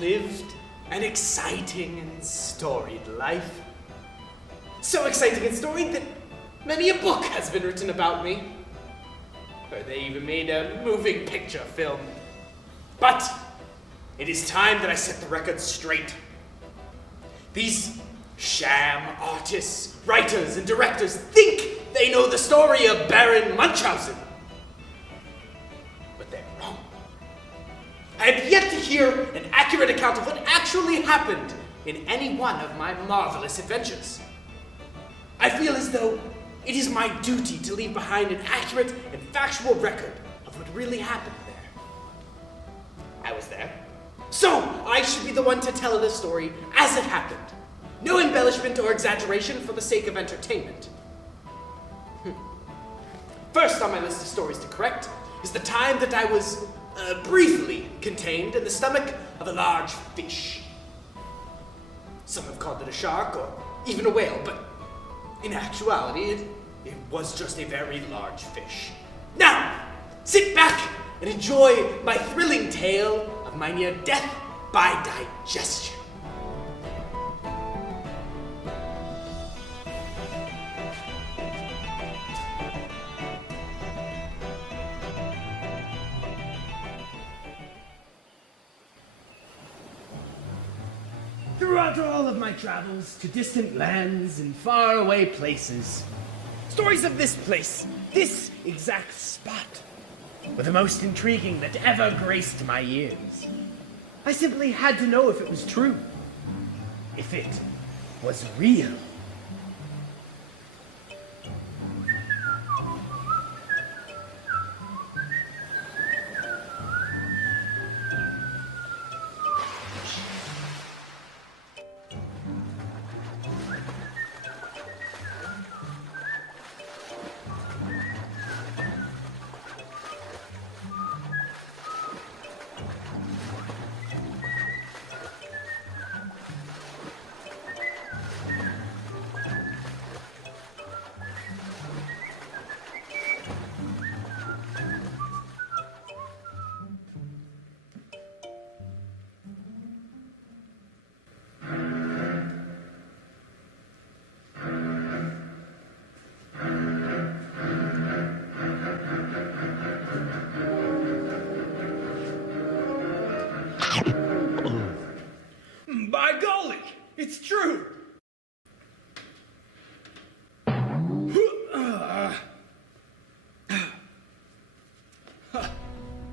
lived an exciting and storied life. So exciting and storied that many a book has been written about me. Or they even made a moving picture film. But it is time that I set the record straight. These sham artists, writers, and directors think they know the story of Baron Munchausen. But they're wrong. I have yet to hear an accurate account of what actually happened in any one of my marvelous adventures. I feel as though it is my duty to leave behind an accurate and factual record of what really happened there. I was there, so I should be the one to tell the story as it happened. No embellishment or exaggeration for the sake of entertainment. First on my list of stories to correct is the time that I was briefly contained in the stomach of a large fish. Some have called it a shark or even a whale, but in actuality, it was just a very large fish. Now, sit back and enjoy my thrilling tale of my near death by digestion. Throughout all of my travels to distant lands and faraway places, stories of this place, this exact spot, were the most intriguing that ever graced my ears. I simply had to know if it was true, if it was real. By golly, it's true!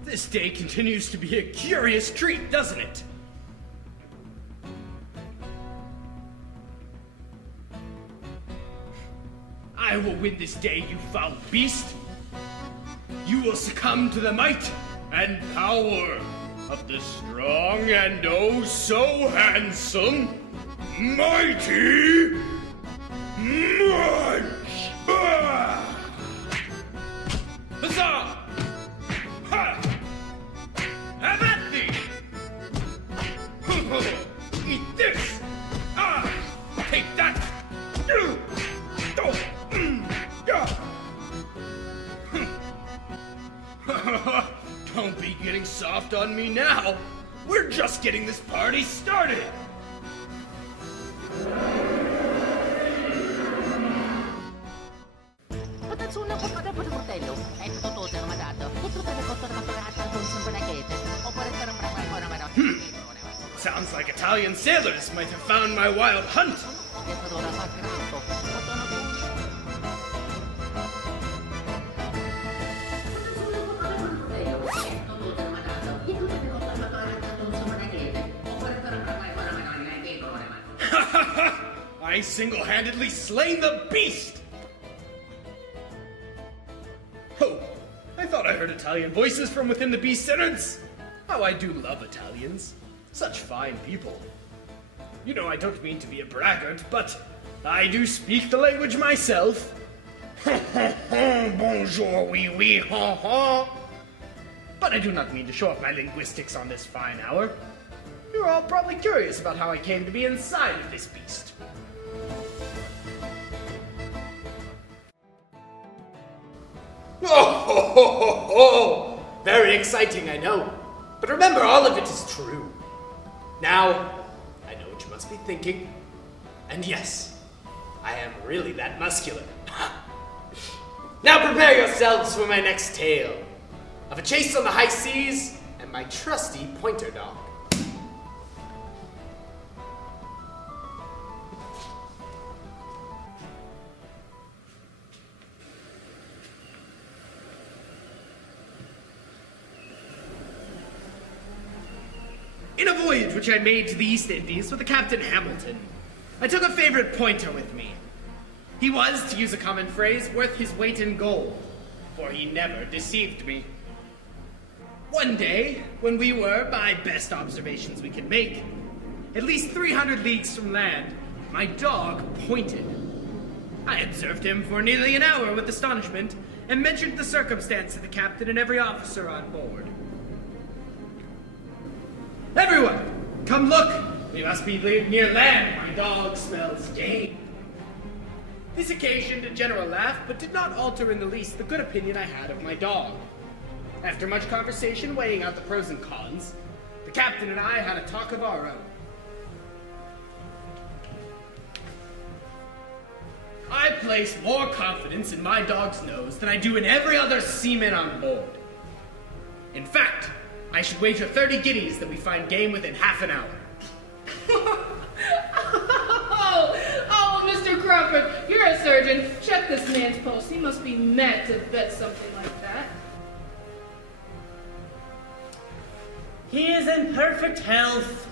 This day continues to be a curious treat, doesn't it? I will win this day, you foul beast! You will succumb to the might and power of the strong and oh so handsome, mighty Munch! Huzzah! Ha! Have at thee! Eat this! Ah! Take that! Don't be getting soft on me now. We're just getting this party started. Sounds like Italian sailors might have found my wild hunt. I single-handedly slain the beast! Oh, I thought I heard Italian voices from within the beast's innards. How I do love Italians. Such fine people. You know, I don't mean to be a braggart, but I do speak the language myself. Bonjour, oui, oui, ha, ha. But I do not mean to show off my linguistics on this fine hour. You're all probably curious about how I came to be inside of this beast. Oh, very exciting, I know. But remember, all of it is true. Now, I know what you must be thinking. And yes, I am really that muscular. Now prepare yourselves for my next tale of a chase on the high seas and my trusty pointer dog. In a voyage which I made to the East Indies with the Captain Hamilton, I took a favorite pointer with me. He was, to use a common phrase, worth his weight in gold, for he never deceived me. One day, when we were, by best observations we could make, at least 300 leagues from land, my dog pointed. I observed him for nearly an hour with astonishment, and mentioned the circumstance to the captain and every officer on board. Everyone, come look! We must be near land. My dog smells game. This occasioned a general laugh, but did not alter in the least the good opinion I had of my dog. After much conversation weighing out the pros and cons, the captain and I had a talk of our own. I place more confidence in my dog's nose than I do in every other seaman on board. In fact, I should wager 30 guineas that we find game within half an hour. Oh, Mr. Crawford, you're a surgeon. Check this man's pulse. He must be mad to bet something like that. He is in perfect health.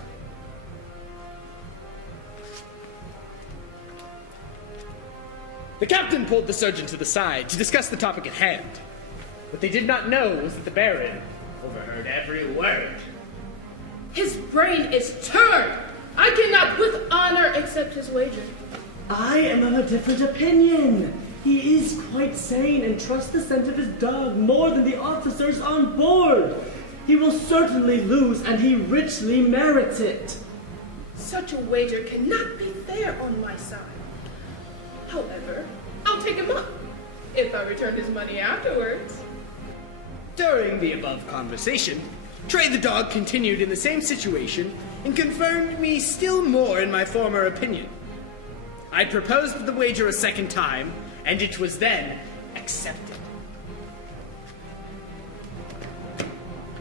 The captain pulled the surgeon to the side to discuss the topic at hand. What they did not know was that the Baron overheard every word. His brain is turned. I cannot with honor accept his wager. I am of a different opinion. He is quite sane and trusts the scent of his dog more than the officers on board. He will certainly lose, and he richly merits it. Such a wager cannot be fair on my side. However, I'll take him up, if I return his money afterwards. During the above conversation, Trey the dog continued in the same situation and confirmed me still more in my former opinion. I proposed the wager a second time, and it was then accepted.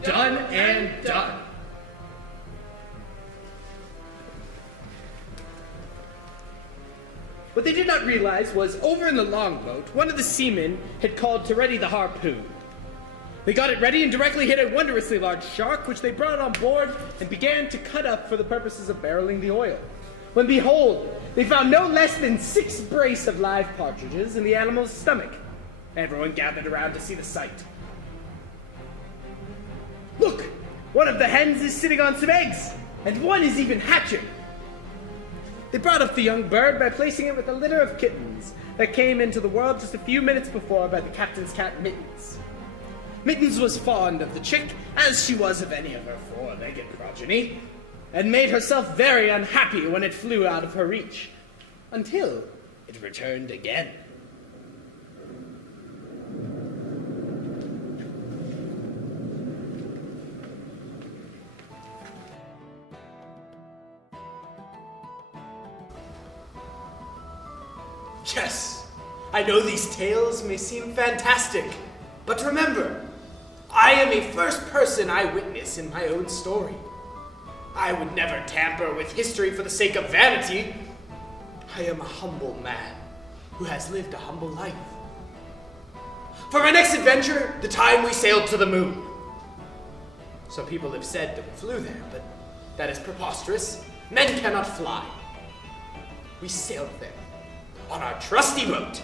Done and done. What they did not realize was, over in the longboat, one of the seamen had called to ready the harpoon. They got it ready and directly hit a wondrously large shark, which they brought on board and began to cut up for the purposes of barreling the oil. When behold, they found no less than 6 brace of live partridges in the animal's stomach. Everyone gathered around to see the sight. Look! One of the hens is sitting on some eggs, and one is even hatching. They brought up the young bird by placing it with a litter of kittens that came into the world just a few minutes before by the captain's cat Mittens. Mittens was fond of the chick, as she was of any of her 4-legged progeny, and made herself very unhappy when it flew out of her reach, until it returned again. Yes, I know these tales may seem fantastic, but remember, I am a first-person eyewitness in my own story. I would never tamper with history for the sake of vanity. I am a humble man who has lived a humble life. For my next adventure, the time we sailed to the moon. Some people have said that we flew there, but that is preposterous. Men cannot fly. We sailed there on our trusty boat.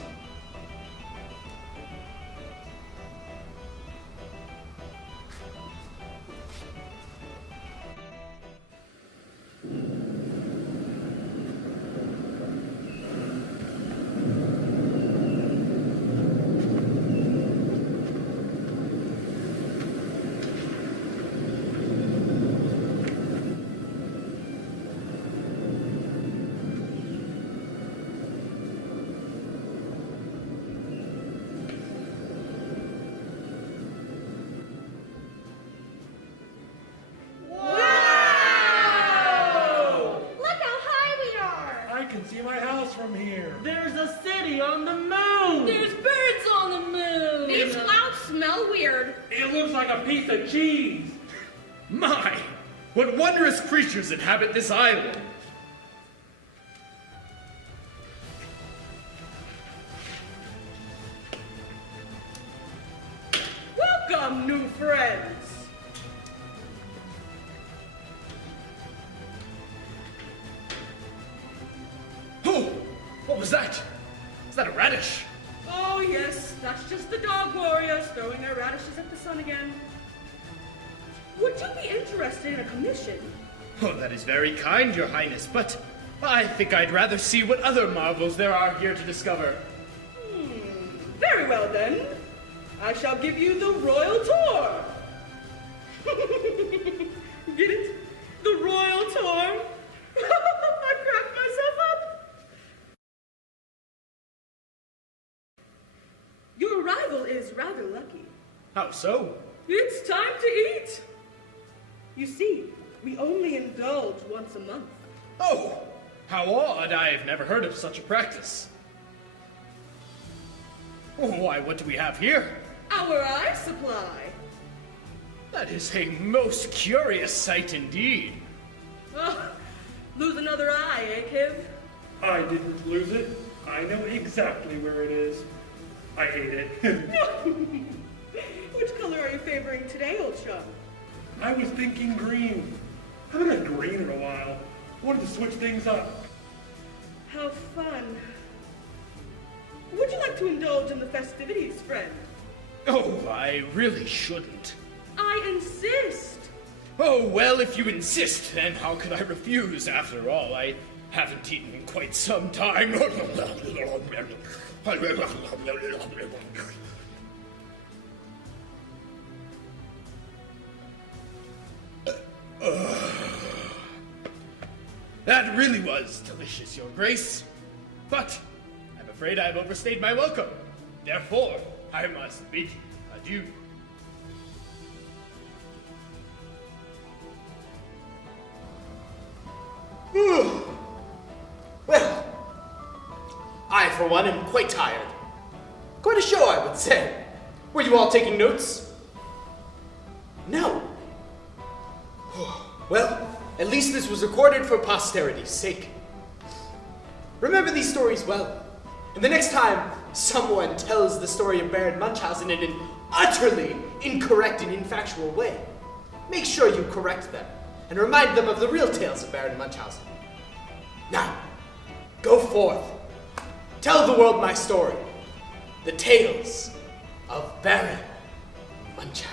can see my house from here. There's a city on the moon! There's birds on the moon! These clouds smell weird. It looks like a piece of cheese. My, what wondrous creatures inhabit this island! Welcome, new friends! Oh, what was that? Is that a radish? Oh yes, that's just the dog warriors throwing their radishes at the sun again. Would you be interested in a commission? Oh, that is very kind, Your Highness, but I think I'd rather see what other marvels there are here to discover. Very well then. I shall give you the royal tour. Get it? The royal tour? I cracked myself up. Your arrival is rather lucky. How so? It's time to eat. You see, we only indulge once a month. Oh, how odd. I've never heard of such a practice. Oh, why, what do we have here? Our eye supply. That is a most curious sight indeed. Oh, lose another eye, eh, Kiv? I didn't lose it. I know exactly where it is. I ate it. Which color are you favoring today, old chum? I was thinking green. I haven't had green in a while. Wanted to switch things up. How fun. Would you like to indulge in the festivities, friend? Oh, I really shouldn't. I insist. Oh, well, if you insist, then how could I refuse? After all, I haven't eaten in quite some time. That really was delicious, Your Grace. But I'm afraid I've overstayed my welcome. Therefore, I must bid adieu. Well, I, for one, am quite tired. Quite a show, I would say. Were you all taking notes? No. Well, at least this was recorded for posterity's sake. Remember these stories well, and the next time someone tells the story of Baron Munchausen in an utterly incorrect and infactual way, make sure you correct them and remind them of the real tales of Baron Munchausen. Now, go forth. Tell the world my story. The tales of Baron Munchausen.